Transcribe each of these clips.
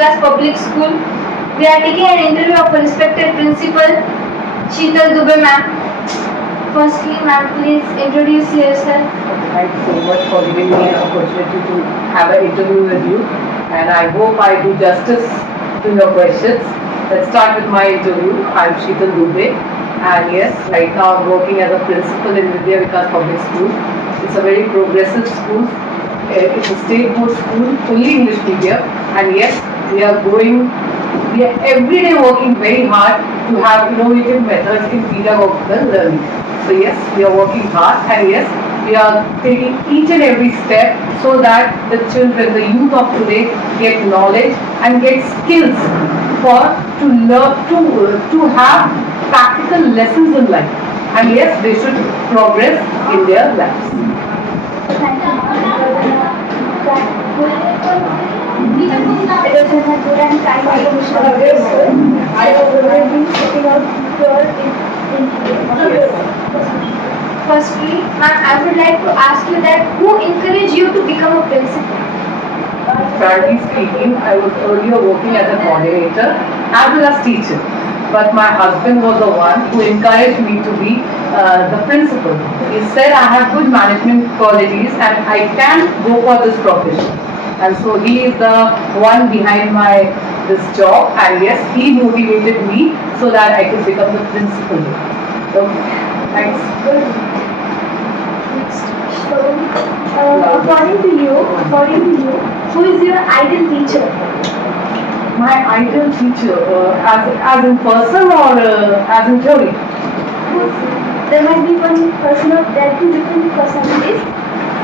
Vikas Public School. We are taking an interview of a respected principal, Sheetal Dube ma'am. Firstly, ma'am, please introduce yourself. Thank you so much for giving me an opportunity to have an interview with you, and I hope I do justice to your questions. Let's start with my interview. I'm Sheetal Dube, and yes, right now I'm working as a principal in Vidya Vikas Public School. It's a very progressive school. It's a state board school, fully English medium, and yes, we are every day working very hard to have innovative methods in pedagogical learning. So yes, we are working hard, and yes, we are taking each and every step so that the children, the youth of today get knowledge and get skills for to learn to have practical lessons in life. And yes, they should progress in their lives. Thank you. It was a good and kind information about your school. I will be sitting out here Firstly, ma'am, I would like to ask you that who encouraged you to become a principal? Frankly speaking, I was earlier working as a coordinator as well as teacher. But my husband was the one who encouraged me to be the principal. He said I have good management qualities and I can go for this profession. And so he is the one behind this job, and yes, he motivated me so that I could become the principal. So, thanks. So, according to you, who is your ideal teacher? My ideal teacher, as in person or as in theory? There might be one person or there are two different personalities.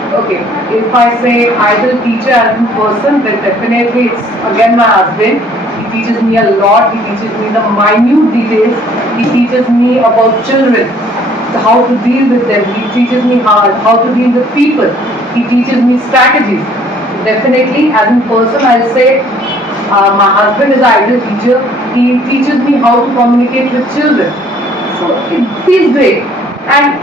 Okay, if I say ideal teacher as in person, then definitely it's again my husband. He teaches me a lot. He teaches me the minute details. He teaches me about children, how to deal with them. He teaches me how to deal with people. He teaches me strategies. Definitely, as in person, I'll say my husband is an ideal teacher. He teaches me how to communicate with children. So it feels great. And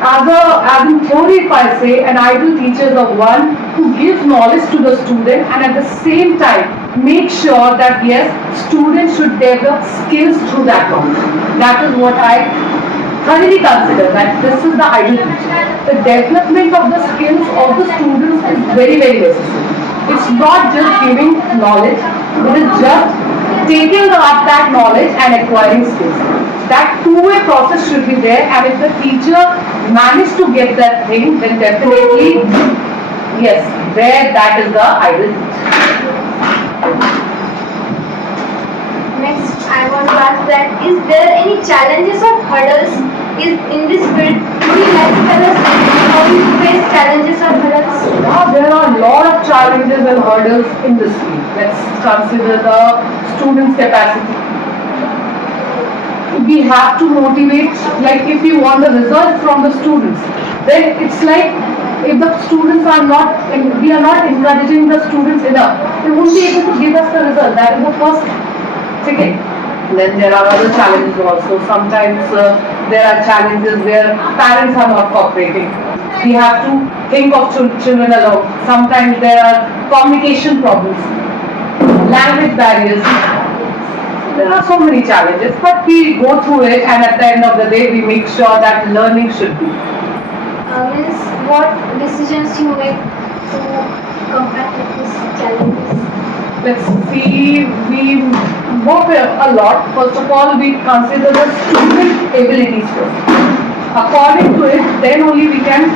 as in theory, if I say, an ideal teacher is the one who gives knowledge to the student and at the same time make sure that yes, students should develop skills through that knowledge. That is what I thoroughly consider, that this is the ideal teacher. The development of the skills of the students is very, very necessary. It's not just giving knowledge, it is just taking up that knowledge and acquiring skills. That two-way process should be there, and if the teacher managed to get that thing, then definitely, yes, that is the ideal teacher. Next, I want to ask that, is there any challenges or hurdles in this field? Would you like to tell us how you face challenges or hurdles? Now, there are a lot of challenges and hurdles in this field. Let's consider the students' capacity. We have to motivate, like if we want the result from the students, then it's like if the students we are not encouraging the students enough, they won't be able to give us the result. That is the first thing. Then there are other challenges also. Sometimes there are challenges where parents are not cooperating. We have to think of children alone. Sometimes there are communication problems, language barriers. There are so many challenges, but we go through it, and at the end of the day, we make sure that learning should be. Means what decisions you make to combat with these challenges? Let's see, we work a lot. First of all, we consider the student abilities first. According to it, then only we can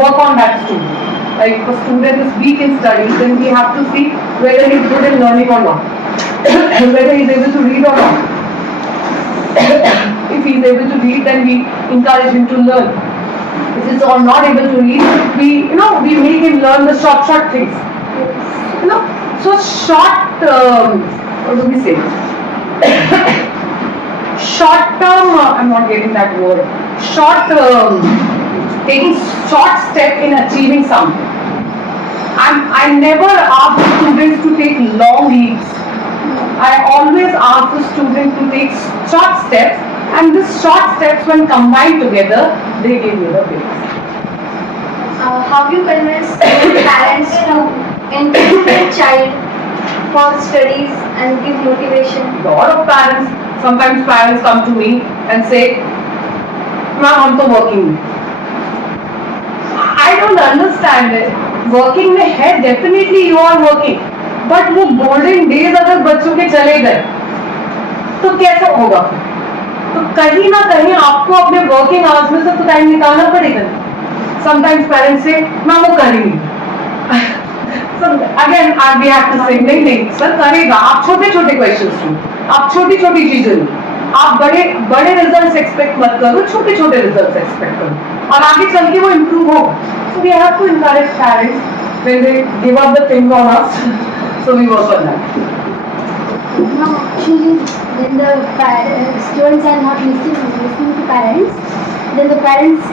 work on that student. Like if a student is weak in studies, then we have to see whether he is good in learning or not. Whether he is able to read or not. If he is able to read, then we encourage him to learn. If he is not able to read, we make him learn the short things. So short, what do we say? Short term, I'm not getting that word. Taking short step in achieving something. I never ask the students to take long leaps. I always ask the student to take short steps, and these short steps, when combined together, they give me the grades. How do you convince parents to encourage their child for studies and give motivation? Lot of parents, sometimes parents come to me and say, "Ma'am, I'm तो working में." I don't understand it. Working में है, definitely you are working, but वो golden days अगर बच्चों के चले गए, तो कैसे होगा? तो कहीं ना कहीं आपको अपने वर्किंग आवर्स में से तो टाइम निकालना पड़ेगा. Sometimes parents say, "मैम वो करेंगी." So again, we have to say, नहीं नहीं सर करेगा. आप छोटे छोटे क्वेश्चंस लो, आप छोटी छोटी चीजें लो, आप बड़े बड़े रिजल्ट्स एक्सपेक्ट मत करो, छोटे छोटे रिजल्ट्स एक्सपेक्ट करो और आगे चल के वो इम्प्रूव होगा. So we have to encourage parents when they give up the things on us. So we work on that. Now, actually, when the students are not listening to parents, then the parents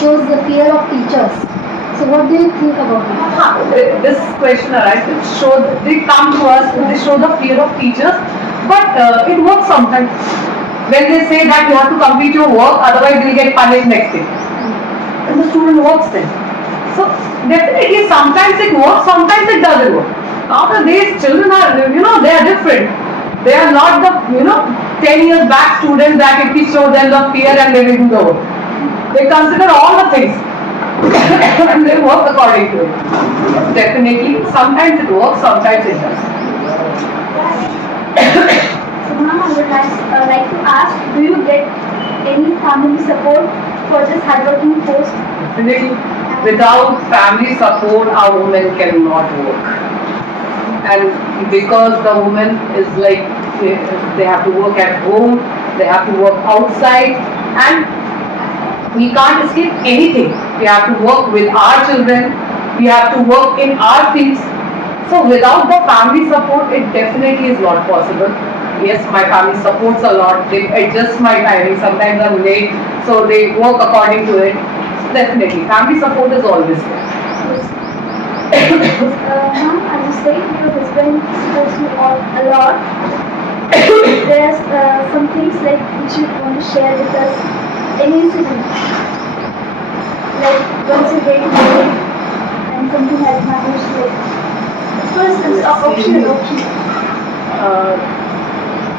shows the fear of teachers. So what do you think about it? This question arises. They come to us, they show the fear of teachers, but it works sometimes. When they say that you have to complete your work, otherwise you will get punished next day. And the student works then. So definitely sometimes it works, sometimes it doesn't work. Nowadays children are, they are different. They are not the, 10 years back students that if we show them the fear and they will do the work. They consider all the things. And they work according to it. Definitely, sometimes it works, sometimes it doesn't. So, ma'am, I would like to ask, do you get any family support for this hardworking post? Definitely, without family support, our women cannot work. And because the woman is like, they have to work at home, they have to work outside, and we can't escape anything. We have to work with our children, we have to work in our fields. So without the family support, it definitely is not possible. Yes, my family supports a lot. They adjust my timing. Sometimes I'm late, so they work according to it. So definitely, family support is always there. Ma'am, as you said, your husband supports you a lot. There's some things like which you want to share with us. Any incident? Like once you get married and something has happened, like of course it's optional.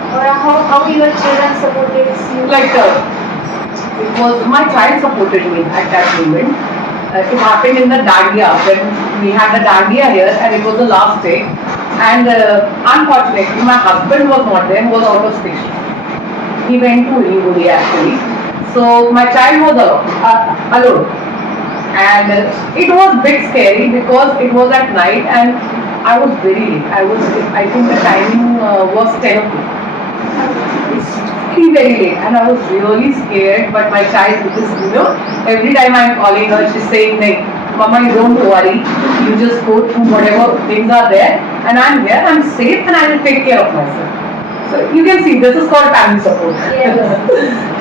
Or how your children supported you? Like it was my child supported me at that moment. It happened in the Dandiya when we had the Dandiya here, and it was the last day. And unfortunately, my husband was not there; he was out of station. He went to Ringoli actually. So my child was alone, and it was a bit scary because it was at night and I was very late. I think the timing was 10 o'clock. It's very late, and I was really scared. But my child, because every time I'm calling her, she's saying, "Nahi, Mama, you don't worry. You just go through whatever things are there, and I'm here. I'm safe, and I will take care of myself." So you can see this is called family support. Yes.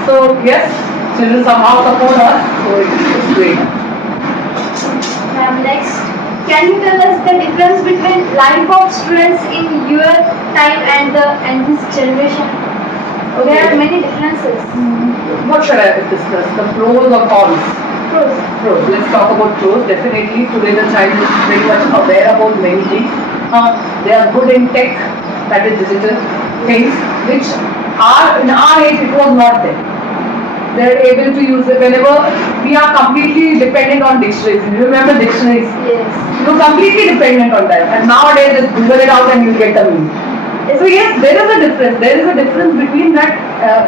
So yes, children somehow support us, so it's great. Ma'am, next, can you tell us the difference between life of students in your time and this generation? Okay. There are many differences. What should I discuss? The pros or cons? Pros. Pros. Let's talk about pros. Definitely, today the child is very much aware about many things. They are good in tech, that is digital things, which are in our age it was not there. They're able to use it whenever we are completely dependent on dictionaries. You remember dictionaries? Yes. You're completely dependent on that. And nowadays, just Google it out and you'll get the meaning. So yes, there is a difference. There is a difference between that.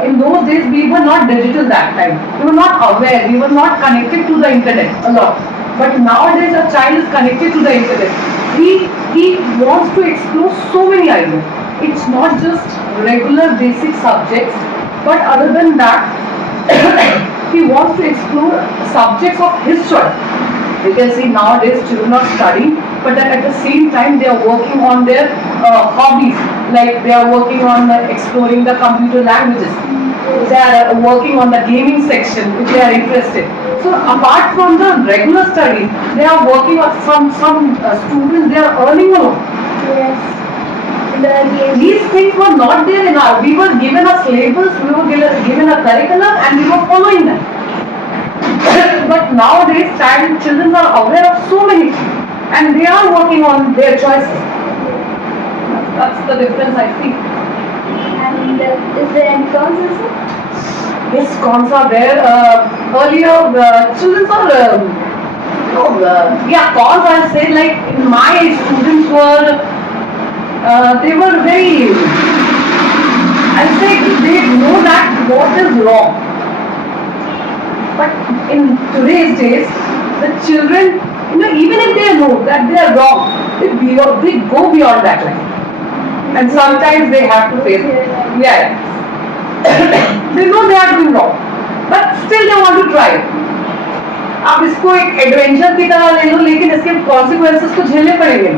In those days, we were not digital that time. We were not aware. We were not connected to the internet a lot. But nowadays, a child is connected to the internet. He wants to explore so many ideas. It's not just regular basic subjects, but other than that, he wants to explore subjects of his choice. You can see nowadays children are studying, but then at the same time they are working on their hobbies. Like they are working on exploring the computer languages. They are working on the gaming section if they are interested. So apart from the regular studies, they are working on some students. They are earning a lot. Yes. These things were not there in our. We were given a syllabus, we were given a curriculum, and we were following that. But nowadays, children are aware of so many things, and they are working on their choices. That's the difference I feel. And is there any cons also? Yes, cons are there. Earlier, children are, yeah, cons I say like in my age, students were, they were very, I'll say they know that what is wrong. But in today's days, the children, even if they know that they are wrong, they go beyond that line. And sometimes they have to face it. Yeah. They know they are doing wrong, but still they want to try. आप इसको एक adventure की तरह ले लो, लेकिन इसके consequences तो झेलने पड़ेंगे.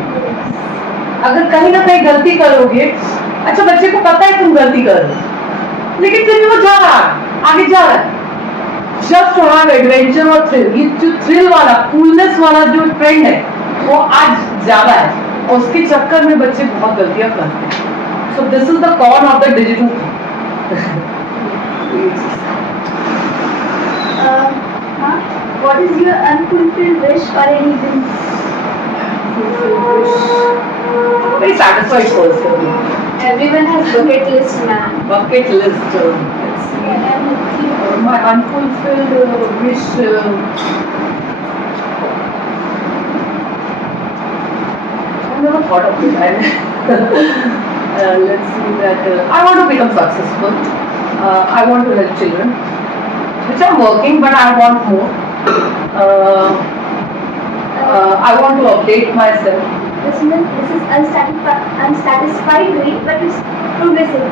अगर कहीं ना कहीं गलती करोगे, अच्छा बच्चे को पता है तुम गलती कर रहे हो, लेकिन फिर भी वो जा रहा है, आगे जा रहा है. जस्ट टू हैव एडवेंचर और थ्रिल, ये जो थ्रिल वाला, कूलनेस वाला जो ट्रेंड है, वो आज ज्यादा है, और उसके चक्कर में बच्चे बहुत गलतियां करते हैं. So this is the con of the digital. What is your unfulfilled wish or any dream? Very satisfied person. Everyone has bucket list, man. Bucket list. Let's see. My unfulfilled wish. I never thought of it. Let's see that. I want to become successful. I want to help children, which I'm working, but I want more. I want to update myself. This is unsatisfied dream, but it's progressing.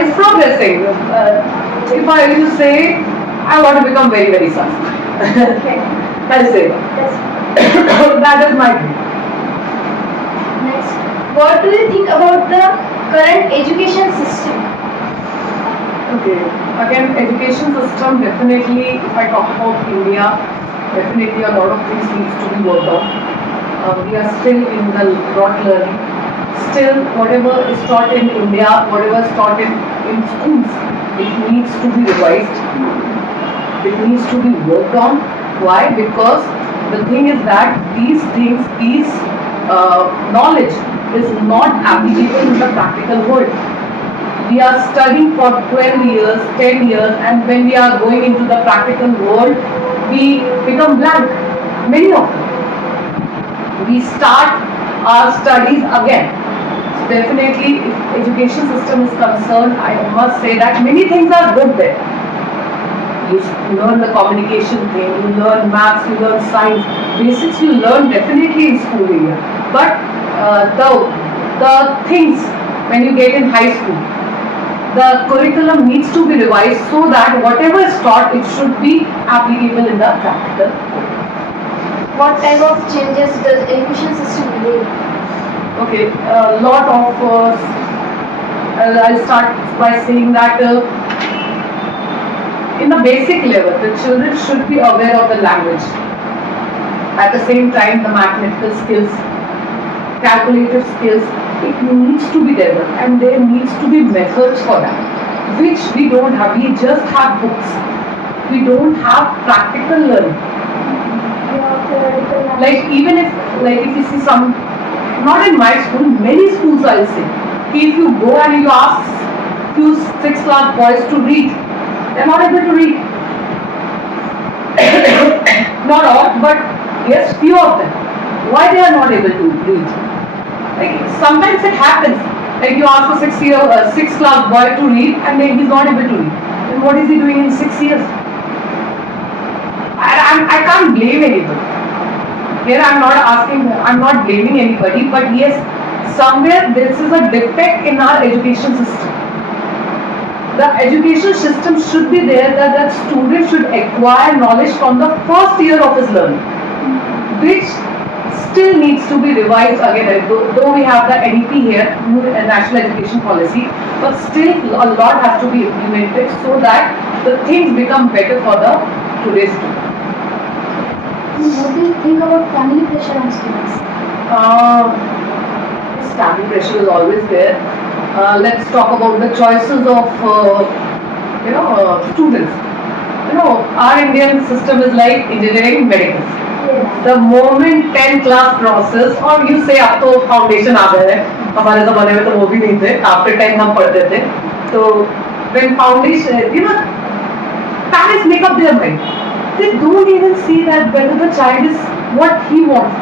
It's progressing. If I were to say, I want to become very, very successful. Okay. I'll say That's that is my dream. Next, what do you think about the current education system? Okay. Again, education system, definitely, if I talk about India, definitely a lot of things needs to be worked on. We are still in the rote learning. Still, whatever is taught in India, whatever is taught in schools, it needs to be revised. It needs to be worked on. Why? Because the thing is that these knowledge is not applicable in the practical world. We are studying for 12 years, 10 years, and when we are going into the practical world, we become blank. Many of them. We start our studies again. So definitely, if education system is concerned, I must say that many things are good there. You learn the communication thing, you learn maths, you learn science. Basics you learn definitely in school area. But the things when you get in high school, the curriculum needs to be revised so that whatever is taught, it should be applicable in the practical. What type of changes does education system need? Okay, a lot of. I'll start by saying that in the basic level, the children should be aware of the language. At the same time, the mathematical skills, calculative skills, it needs to be developed, and there needs to be methods for that, which we don't have. We just have books. We don't have practical learning. Like even if you see some, not in my school, many schools I'll say, if you go and you ask few 6th class boys to read, they're not able to read. Not all, but yes, few of them. Why they are not able to read? Like sometimes it happens. Like you ask a 6th class boy to read, and then he's not able to read. Then what is he doing in 6 years? I can't blame anybody. Here I'm not blaming anybody, but yes, somewhere this is a defect in our education system. The education system should be there that student should acquire knowledge from the first year of his learning, which still needs to be revised again. Though we have the NEP here, National Education Policy, but still a lot has to be implemented so that the things become better for the today's students. What do you think about family pressure on students? Family pressure is always there. Let's talk about the choices of students. Our Indian system is like engineering, medical. Yes. The moment 10 class crosses और you say अब तो foundation आ गए हैं, हमारे ज़माने में तो वो भी नहीं थे, after 10 हम पढ़ते थे, तो when foundation, you know, parents make up their mind. They don't even see that whether the child is what he wants.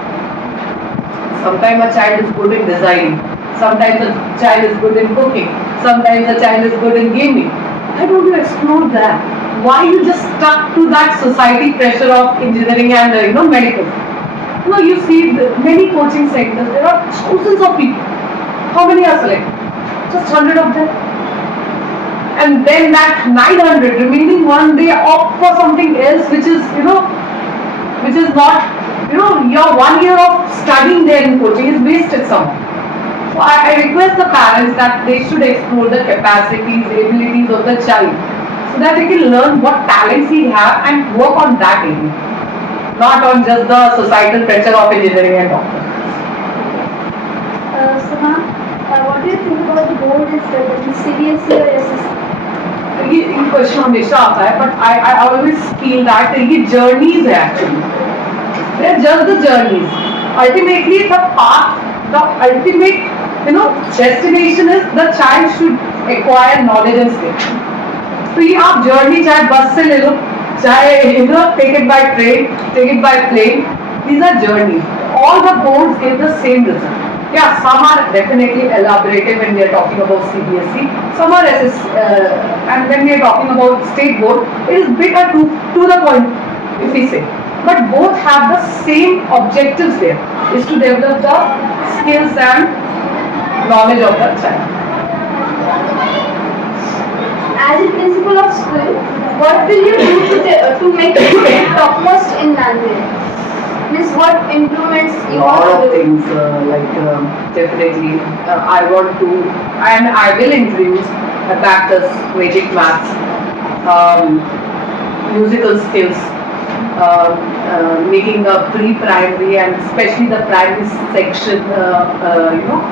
Sometimes a child is good in designing, sometimes a child is good in cooking, sometimes a child is good in gaming. Why don't you explore that? Why you just stuck to that society pressure of engineering and medical? You know, you see many coaching centers, there are thousands of people. How many are selected? Just 100 of them. And then that 900 remaining one, they opt for something else which is, which is not, your 1 year of studying there in coaching is wasted somehow. So I request the parents that they should explore the capacities, abilities of the child so that they can learn what talents he have and work on that area. Not on just the societal pressure of engineering and doctor. So ma'am, what do you think about the board is study, CBSE or SSC? ये question हमेशा आता है, but I always feel that ये journeys है actually. They're just the journeys. Ultimately, the path, the ultimate, destination is the child should acquire knowledge and skill. तो ये आप journey चाहे बस से ले लो, चाहे take it by train, take it by plane. These are journeys. All the boards give the same result. Yeah, some are definitely elaborative when we are talking about CBSE. Some are and when we are talking about state board, it is bigger to the point, if we say. But both have the same objectives there, is to develop the skills and knowledge of the child. As a principal of school, what will you do to make it topmost in Nanded? Means what improvements you Lot want of to do? things definitely I want to, and I will introduce abacus, Vedic maths, musical skills, making the pre-primary and especially the primary section,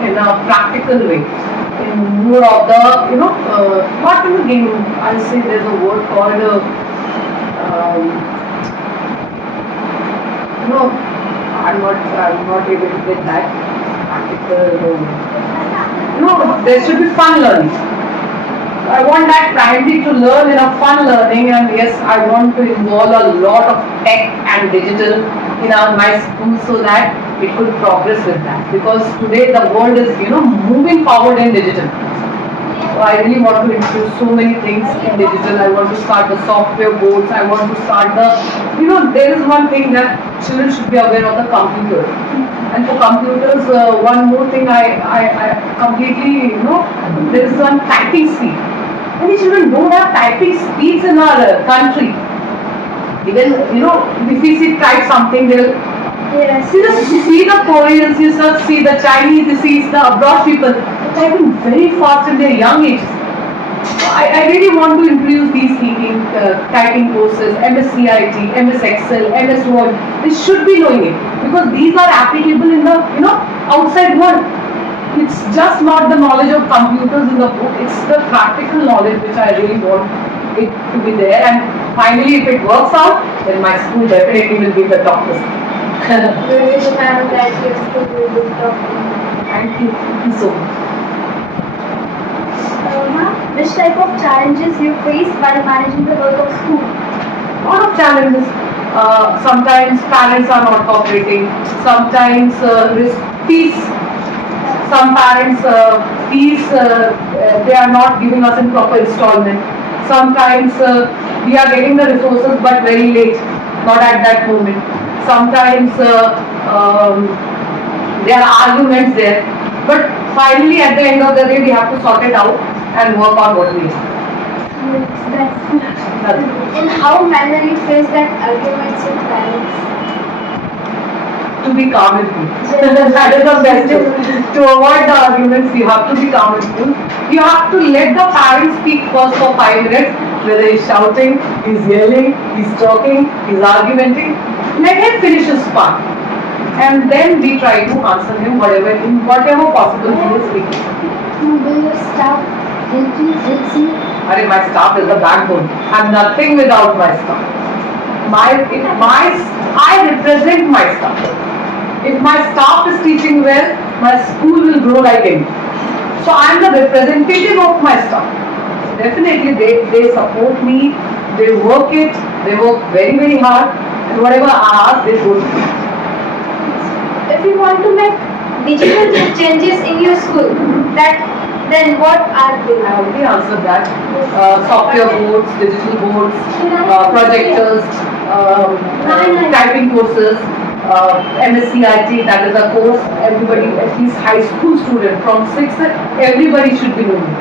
in a practical way. In more of the, not in the game. I say there's a word called. No, I'm not able to get that. No, there should be fun learning. I want that primary to learn in a fun learning, and yes, I want to involve a lot of tech and digital in my school so that it could progress with that. Because today the world is, moving forward in digital. So I really want to introduce so many things in digital. I want to start the software boards. I want to start the, there is one thing that children should be aware of the computer. And for computers, one more thing I completely, there is one typing speed. Many children don't have typing speeds in our country. Even, if we see type something, they'll Yes. you just see the Koreans, you just see the Chinese, you see the abroad people typing very fast in their young ages. I really want to introduce these thinking, typing courses, MSCIT, MS Excel, MS Word. They should be knowing it because these are applicable in the outside world. It's just not the knowledge of computers in the book. It's the practical knowledge which I really want it to be there. And finally, if it works out, then my school definitely will be the top list. We wish ma'am that your school will be top. Thank you. Thank you so much. Ma'am, which type of challenges you face while managing the work of school? Lot of challenges. Sometimes parents are not cooperating. Sometimes fees. Some parents fees they are not giving us in proper installment. Sometimes we are getting the resources but very late, not at that moment. Sometimes there are arguments there. But finally, at the end of the day, we have to sort it out and work on what we have. That's In how manner you face that arguments with parents? To be calm and cool. That is the best way. To avoid the arguments, you have to be calm and cool. You have to let the parent speak first for 5 minutes. Whether he's shouting, he's yelling, he's talking, he's arguing. Let him finish his part. And then we try to answer him in whatever possible he is speaking. will your staff help you? My staff is the backbone. I'm nothing without my staff. I represent my staff. If my staff is teaching well, my school will grow like anything. So I am the representative of my staff. So definitely they support me, they work it, they work very very hard, and whatever I ask, they do. If you want to make digital changes in your school, that then what are they? I already answered that. Software boards, digital boards, projectors, typing courses, MSCIT, that is a course everybody, at least high school student from 6th, everybody should be knowing.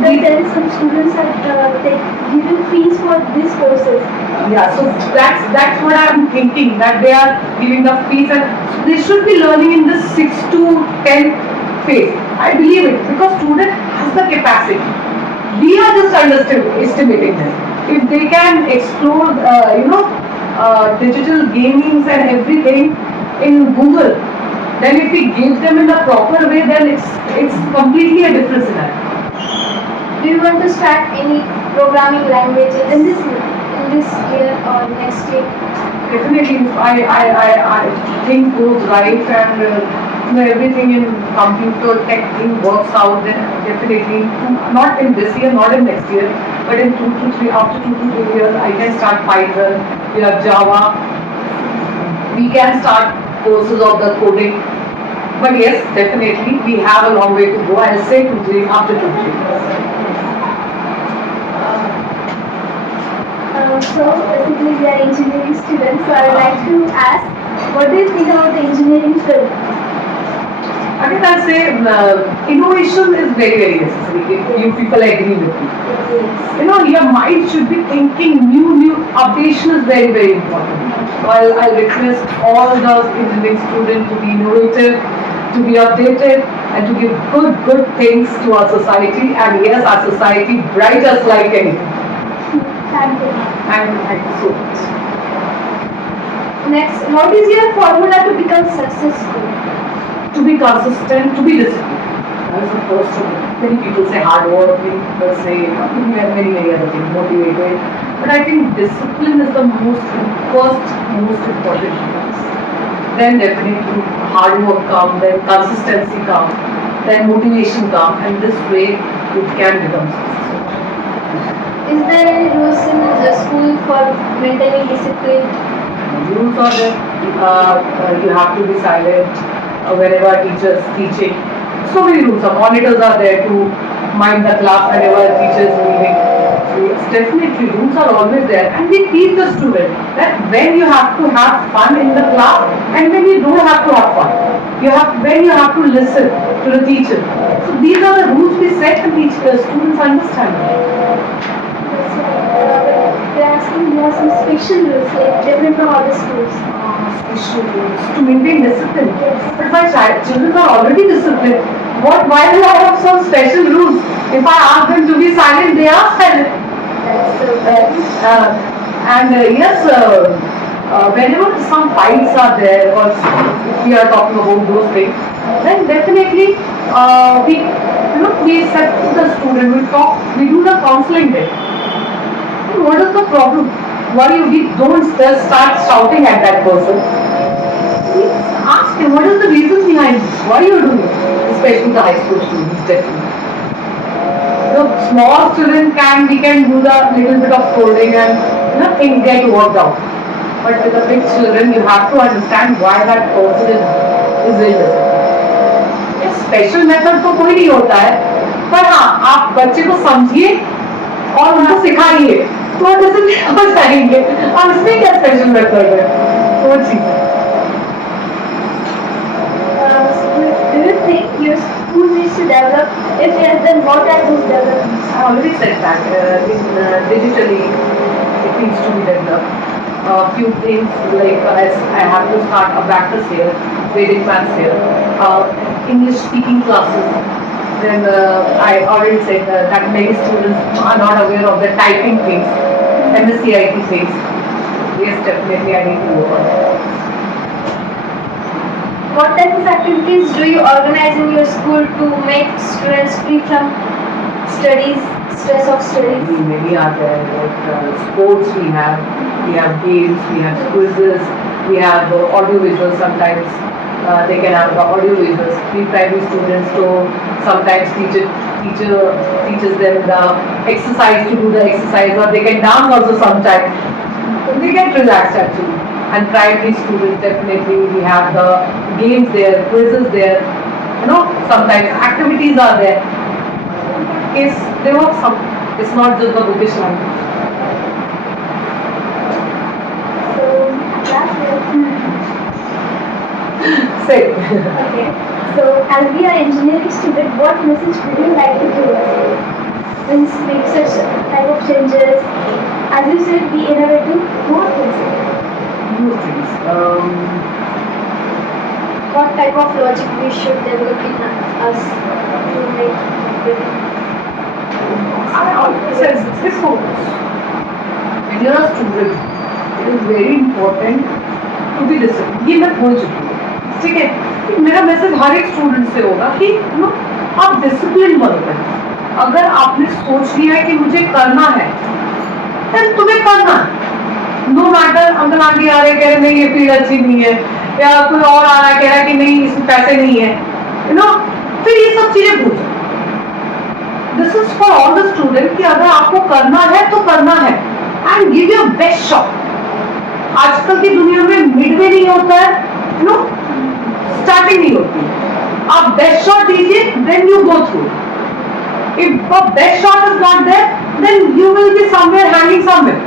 But then some students have given fees for these courses. Yeah, so that's what I'm thinking, that they are giving the fees and they should be learning in this 6 to 10 phase. I believe it because student has the capacity. We are just estimating them. If they can explore, digital gamings and everything in Google, then if we give them in a proper way, then it's completely a different scenario. Do you want to start any programming languages in this year or next year? Definitely, if I think goes right and everything in computer tech thing works out, then definitely not in this year, not in next year, but in 2 to 3 after 2 to 3 years, I can start Python. We have Java. We can start courses of the coding. But yes, definitely we have a long way to go. I'll say 2 3 after 2 3 years. So basically we are engineering students, so I would like to ask, what do you think about the engineering field? Again, I'll say innovation is very, very necessary if you people agree with me. Your mind should be thinking new updation is very, very important. So I'll request all the engineering students to be innovative, to be updated, and to give good things to our society. And yes, our society bright us like anything. Thank you. And thank you so much. Next, what is your formula to become successful? To be consistent, to be disciplined. That is the first one. Many people say hard work, many people say many other things, motivated. But I think discipline is the most important. Then definitely hard work comes, then consistency comes, then motivation comes, and this way it can become successful. Is there any rules in the school for maintaining discipline? Rules are there. You have to be silent whenever a teacher is teaching. So many rules. Some monitors are there to mind the class whenever a teacher is leaving. So yes, definitely rules are always there. And we teach the student that when you have to have fun in the class and when you don't have to have fun. When you have to listen to the teacher. So these are the rules we set and teach the students understand. They're asking, you have some special rules, like different from other schools. Special rules to maintain discipline. Yes. But my children are already disciplined. Why do I have some special rules? If I ask them to be silent, they are silent. That's so Whenever some fights are there, or if we are talking about those things, then definitely we set the student, we talk, we do the counseling there. What is the problem? Why we don't just start shouting at that person? Ask him what is the reason behind this? Why you are doing it? Especially the high school students, definitely. Small children we can do the little bit of scolding and things get worked out. But with the big children, you have to understand why that person is ill. Special method तो कोई नहीं होता है, पर हाँ आप बच्चे को समझिए और उनको सिखाइए तो वो डिसिप्लिन हो जाएंगे। और इसमें क्या स्पेशल मेथड है, वो चीज। Do you think your school needs to develop? If yes, then what are those developments? I already said that digitally it needs to be developed. Few things like I have to start a practice here, Vedic maths here, English speaking classes. Then I already said that many students are not aware of the typing things, MSCIT things. Yes, definitely I need to work on that. What type of activities do you organize in your school to make students free from studies, stress of studies? Many are there, like sports we have, We have games, we have quizzes, we have audio visuals sometimes. They can have audio visuals. Pre-primary students, so sometimes teacher teaches them the exercise to do the exercise, or they can dance also sometimes. They get relaxed actually. And primary students, definitely we have the games there, quizzes there. Sometimes activities are there. They work some. It's not just the bookish language. So, last Say. okay. So, as we are engineering student, what message would you like to give us? Means make such type of changes. As you said, be innovative. More things. New things. What type of logic we should develop in us to make I always say this focus. When you're a student, it is very important to be disciplined. ये मैं बोल चुकी हूँ, ठीक है? मेरा message हर एक student से होगा कि आप डिसिप्लिन बनते हैं. अगर आपने सोच लिया है कि मुझे करना है, then तुम्हें करना है. नो मैटर अंकल आंटी आ रहे कह रहे नहीं ये फील्ड अच्छी नहीं है, या कोई और आ रहा है कह रहा है कि नहीं इसमें पैसे नहीं है, फिर ये सब चीजें भूल जाओ. This is for all the student कि अगर आपको करना है तो करना है, and give your best shot. आजकल की दुनिया में मिडवे नहीं होता है, स्टार्टिंग नहीं होती. आप बेस्ट शॉट दीजिए, then you go through. If the best shot is not there, then you will be somewhere hanging somewhere.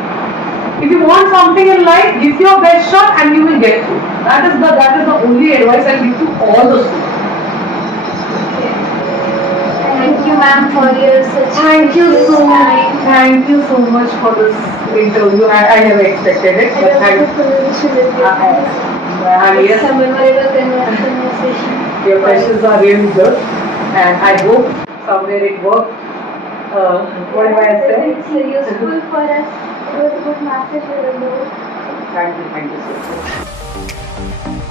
If you want something in life, give your best shot and you will get through. That is the only advice I give to all the students. Thank you, ma'am, for your such. Thank you so much. Thank you so much for this interview. I never expected it, but thank you. Yes, Some memorable conversation. your questions are really good, and I hope somewhere it worked. What do I say? It's useful for us. It was a good message for the world. Thank you so much.